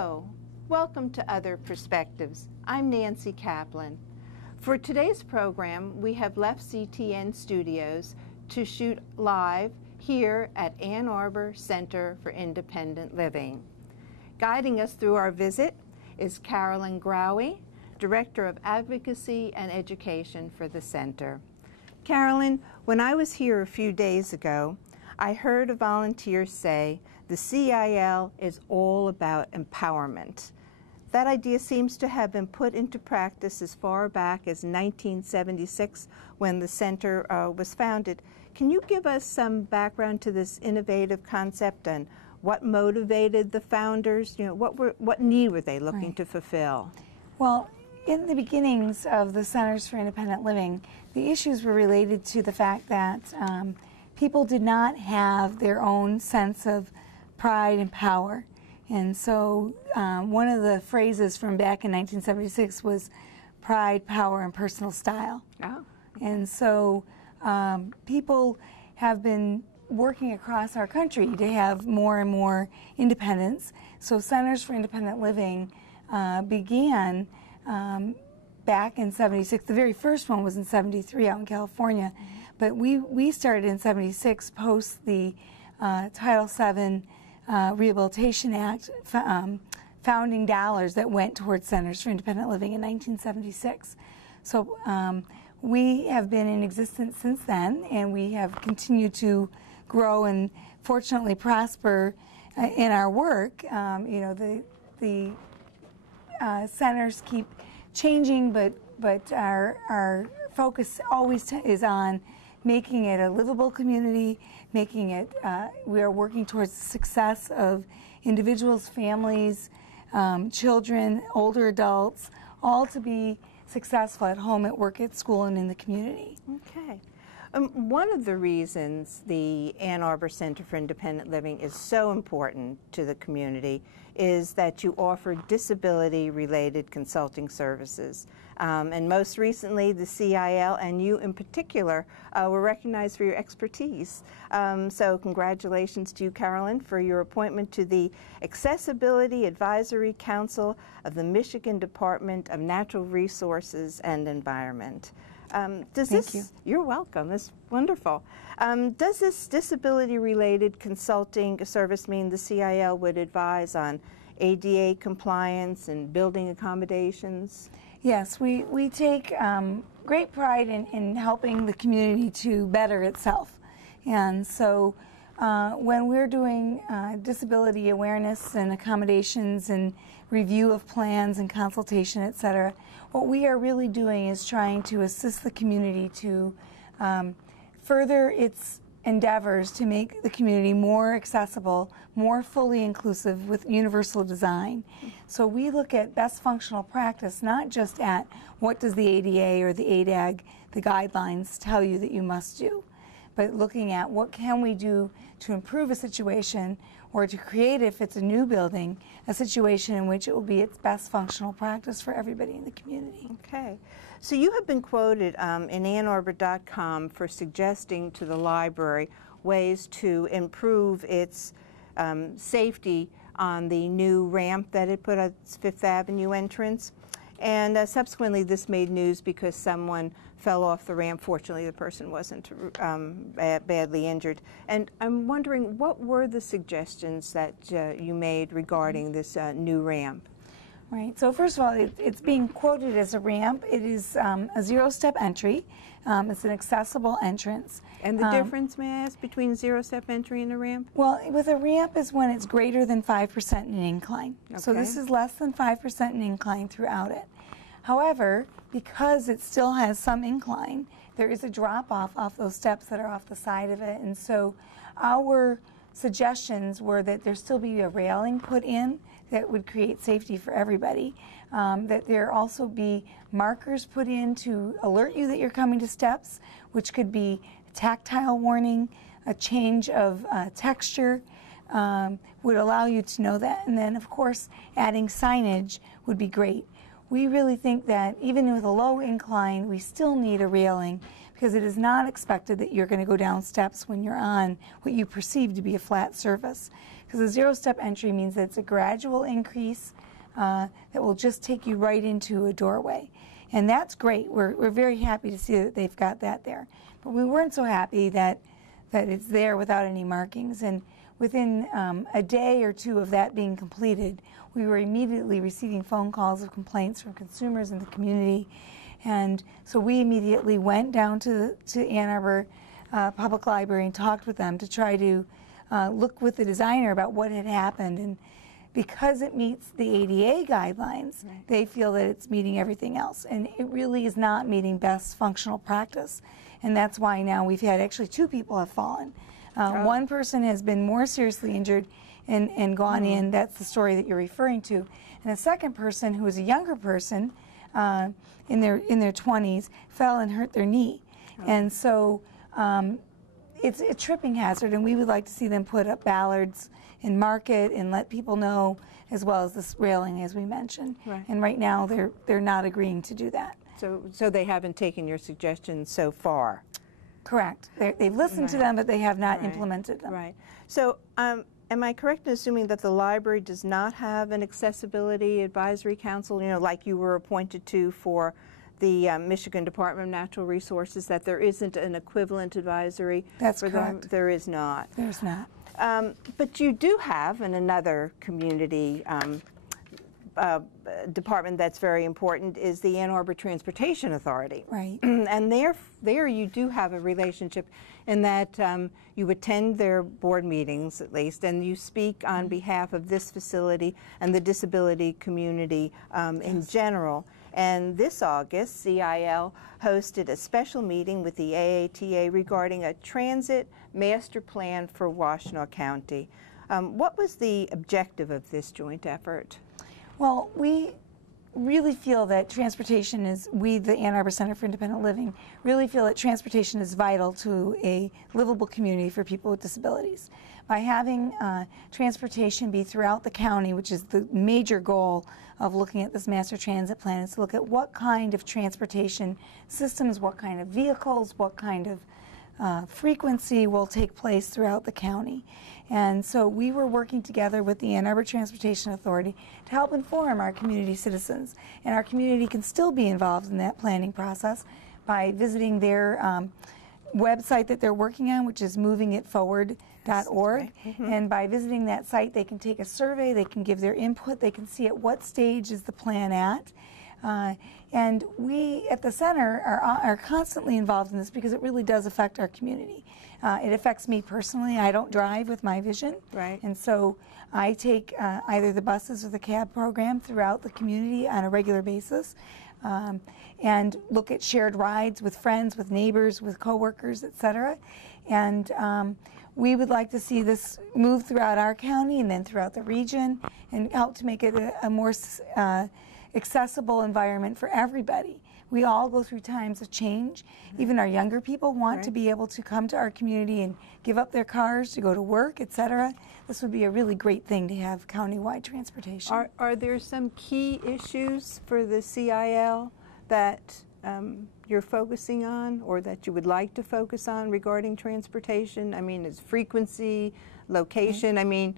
Hello, welcome to Other Perspectives. I'm Nancy Kaplan. For today's program, we have left CTN Studios to shoot live here at Ann Arbor Center for Independent Living. Guiding us through our visit is Carolyn Grawi, Director of Advocacy and Education for the Center. Carolyn, when I was here a few days ago, I heard a volunteer say the CIL is all about empowerment. That idea seems to have been put into practice as far back as 1976 when the center was founded. Can you give us some background to this innovative concept and what motivated the founders? You know, what need were they looking to fulfill? Well, in the beginnings of the Centers for Independent Living, the issues were related to the fact that people did not have their own sense of pride and power. And so one of the phrases from back in 1976 was pride, power, and personal style. Oh. And so people have been working across our country to have more and more independence. So Centers for Independent Living began back in 76. The very first one was in 73 out in California. But we started in 76 post the Title VII Rehabilitation Act founding dollars that went towards Centers for Independent Living in 1976. So we have been in existence since then, and we have continued to grow and fortunately prosper in our work. You know, the centers keep changing, but our focus always is on making it a livable community, making it, we are working towards the success of individuals, families, children, older adults, all to be successful at home, at work, at school, and in the community. Okay. One of the reasons the Ann Arbor Center for Independent Living is so important to the community is that you offer disability-related consulting services. And most recently, the CIL, and you in particular, were recognized for your expertise. So congratulations to you, Carolyn, for your appointment to the Accessibility Advisory Council of the Michigan Department of Natural Resources and Environment. Thank you. You're welcome. That's wonderful. Does this disability-related consulting service mean the CIL would advise on ADA compliance and building accommodations? Yes, we take great pride in helping the community to better itself. And so when we're doing disability awareness and accommodations and review of plans and consultation, et cetera, what we are really doing is trying to assist the community to further its endeavors to make the community more accessible, more fully inclusive with universal design. So we look at best functional practice, not just at what does the ADA or the ADAG, the guidelines, tell you that you must do, but looking at what can we do to improve a situation or to create, if it's a new building, a situation in which it will be its best functional practice for everybody in the community. Okay. So you have been quoted in AnnArbor.com for suggesting to the library ways to improve its safety on the new ramp that it put at Fifth Avenue entrance. And subsequently this made news because someone fell off the ramp. Fortunately, the person wasn't badly injured. And I'm wondering, what were the suggestions that you made regarding this new ramp? Right. So first of all, it's being quoted as a ramp. It is a zero-step entry. It's an accessible entrance. And the difference, may I ask, between zero-step entry and a ramp? Well, with a ramp is when it's greater than 5% in incline. Okay. So this is less than 5% in incline throughout it. However, because it still has some incline, there is a drop-off off those steps that are off the side of it. And so our suggestions were that there still be a railing put in that would create safety for everybody, that there also be markers put in to alert you that you're coming to steps, which could be a tactile warning, a change of texture would allow you to know that. And then, of course, adding signage would be great. We really think that even with a low incline, we still need a railing because it is not expected that you're going to go down steps when you're on what you perceive to be a flat surface. Because a zero-step entry means that it's a gradual increase that will just take you right into a doorway. And that's great. We're very happy to see that they've got that there. But we weren't so happy that it's there without any markings. And within a day or two of that being completed, we were immediately receiving phone calls of complaints from consumers in the community. And so we immediately went down to Ann Arbor Public Library and talked with them to try to look with the designer about what had happened. And because it meets the ADA guidelines, right, they feel that it's meeting everything else. And it really is not meeting best functional practice. And that's why now we've had actually 2 people have fallen. One person has been more seriously injured and gone in. That's the story that you're referring to. And a second person, who was a younger person in their 20s, fell and hurt their knee. And so it's a tripping hazard, and we would like to see them put up ballards and mark it and let people know, as well as this railing, as we mentioned. Right. And right now they're not agreeing to do that. So they haven't taken your suggestions so far? Correct. They've listened to them, but they have not implemented them. Right. So am I correct in assuming that the library does not have an accessibility advisory council, like you were appointed to for the Michigan Department of Natural Resources, that there isn't an equivalent advisory? That's for correct. them? There is not. There's not. But you do have in another community department that's very important is the Ann Arbor Transportation Authority. Right. And there you do have a relationship in that you attend their board meetings, at least, and you speak on behalf of this facility and the disability community in general. And this August, CIL hosted a special meeting with the AATA regarding a transit master plan for Washtenaw County. What was the objective of this joint effort? Well, we really feel that transportation is, the Ann Arbor Center for Independent Living, really feel that transportation is vital to a livable community for people with disabilities. By having transportation be throughout the county, which is the major goal of looking at this master transit plan, is to look at what kind of transportation systems, what kind of vehicles, what kind of frequency will take place throughout the county. And so we were working together with the Ann Arbor Transportation Authority to help inform our community citizens. And our community can still be involved in that planning process by visiting their website that they're working on, which is movingitforward.org. And by visiting that site, they can take a survey, they can give their input, they can see at what stage is the plan at. And we at the center are constantly involved in this because it really does affect our community. It affects me personally. I don't drive with my vision. Right. And so I take either the buses or the cab program throughout the community on a regular basis and look at shared rides with friends, with neighbors, with coworkers, etc. And we would like to see this move throughout our county and then throughout the region and help to make it a more accessible environment for everybody. We all go through times of change. Even our younger people want to be able to come to our community and give up their cars to go to work, etc. This would be a really great thing to have countywide transportation. Are there some key issues for the CIL that you're focusing on or that you would like to focus on regarding transportation? I mean, is frequency, location, I mean,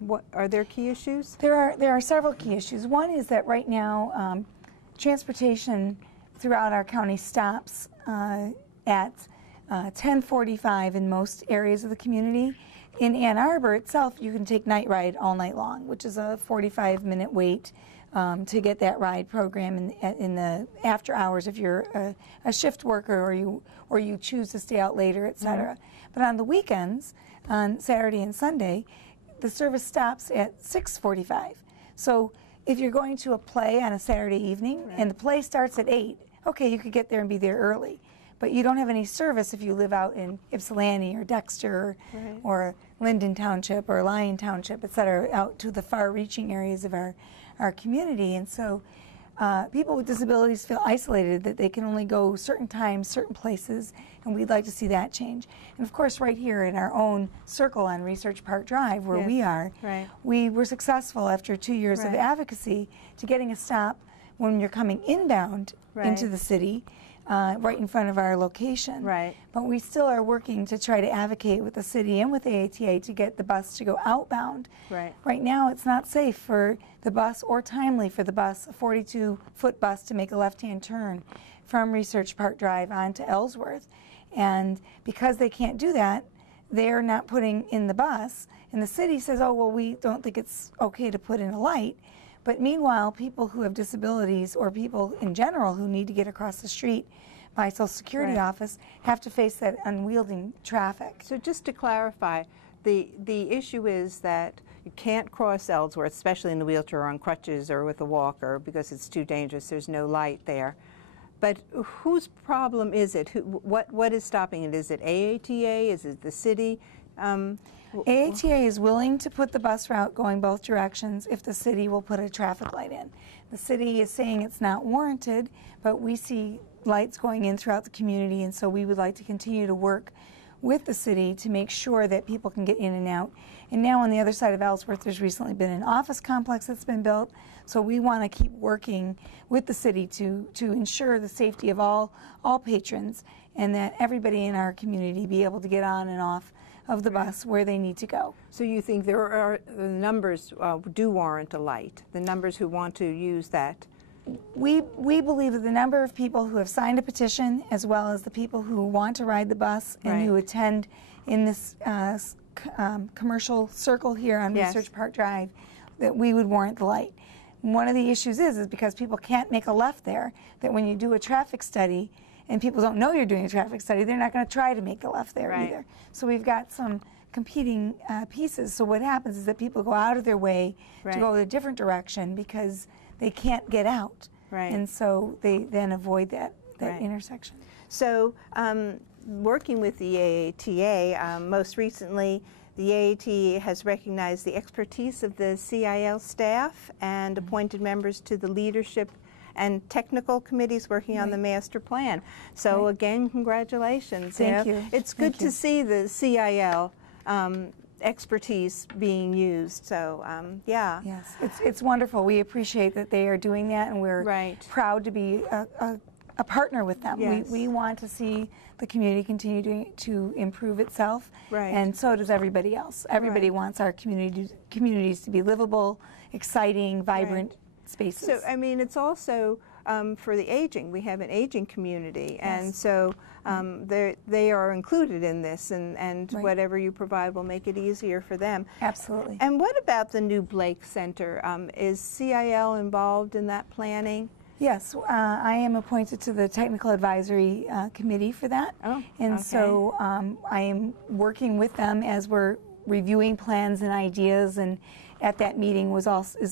what are there key issues? There are several key issues. One is that right now transportation throughout our county stops at 10:45 in most areas of the community. In Ann Arbor itself, you can take night ride all night long, which is a 45-minute wait to get that ride program in the after hours if you're a shift worker or you choose to stay out later, etc. But on the weekends, on Saturday and Sunday, the service stops at 6:45. So if you're going to a play on a Saturday evening and the play starts at 8, okay, you could get there and be there early. But you don't have any service if you live out in Ypsilanti or Dexter or Linden Township or Lyon Township, et cetera, out to the far-reaching areas of our community. And so people with disabilities feel isolated, that they can only go certain times, certain places, and we'd like to see that change. And of course, right here in our own circle on Research Park Drive, where we are, we were successful after 2 years of advocacy to getting a stop when you're coming inbound into the city right in front of our location. Right. But we still are working to try to advocate with the city and with AATA to get the bus to go outbound. Right. Right now it's not safe for the bus or timely for the bus, a 42-foot bus, to make a left-hand turn from Research Park Drive onto Ellsworth. And because they can't do that, they're not putting in the bus, and the city says, oh, well, we don't think it's okay to put in a light. But meanwhile, people who have disabilities or people in general who need to get across the street by Social Security office have to face that unwieldy traffic. So just to clarify, the issue is that you can't cross Ellsworth, especially in the wheelchair or on crutches or with a walker, because it's too dangerous. There's no light there. But whose problem is it? What is stopping it? Is it AATA? Is it the city? AATA is willing to put the bus route going both directions if the city will put a traffic light in. The city is saying it's not warranted, but we see lights going in throughout the community, and so we would like to continue to work with the city to make sure that people can get in and out. And now on the other side of Ellsworth, there's recently been an office complex that's been built, so we want to keep working with the city to ensure the safety of all patrons, and that everybody in our community be able to get on and off of the bus where they need to go. So you think there are the numbers do warrant a light, the numbers who want to use that? We believe that the number of people who have signed a petition, as well as the people who want to ride the bus and who attend in this commercial circle here on Research Park Drive, that we would warrant the light. One of the issues is because people can't make a left there, that when you do a traffic study and people don't know you're doing a traffic study, they're not going to try to make a left there either. So we've got some competing pieces. So what happens is that people go out of their way to go a different direction because they can't get out. And so they then avoid that intersection. So working with the AATA, most recently the AATA has recognized the expertise of the CIL staff and appointed members to the leadership and technical committees working on the master plan. So again, congratulations. Thank you. It's good to see the CIL expertise being used. So yeah. Yes, it's wonderful. We appreciate that they are doing that, and we're proud to be a partner with them. We want to see the community continue to improve itself, and so does everybody else. Everybody wants our communities to be livable, exciting, vibrant spaces. So, I mean, it's also for the aging. We have an aging community, and so they are included in this, and whatever you provide will make it easier for them. Absolutely. And what about the new Blake Center? Is CIL involved in that planning? Yes, I am appointed to the Technical Advisory Committee for that, and so I am working with them as we're reviewing plans and ideas, and at that meeting is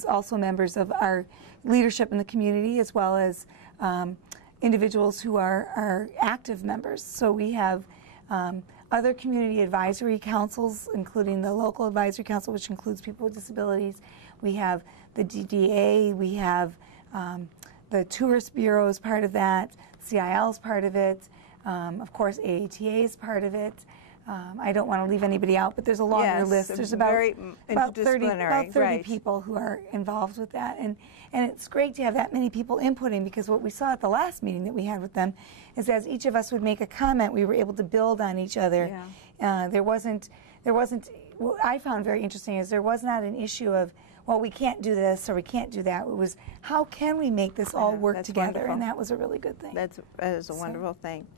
also members of our leadership in the community, as well as individuals who are active members. So we have other community advisory councils, including the local advisory council, which includes people with disabilities. We have the DDA, we have the Tourist Bureau is part of that, CIL is part of it, of course AATA is part of it. I don't want to leave anybody out, but there's a longer list. There's about 30 people who are involved with that, and it's great to have that many people inputting, because what we saw at the last meeting that we had with them is as each of us would make a comment, we were able to build on each other. There wasn't. What I found very interesting is there was not an issue of, well, we can't do this or we can't do that. It was, how can we make this all work together? Wonderful. And that was a really good thing. That is a wonderful thing.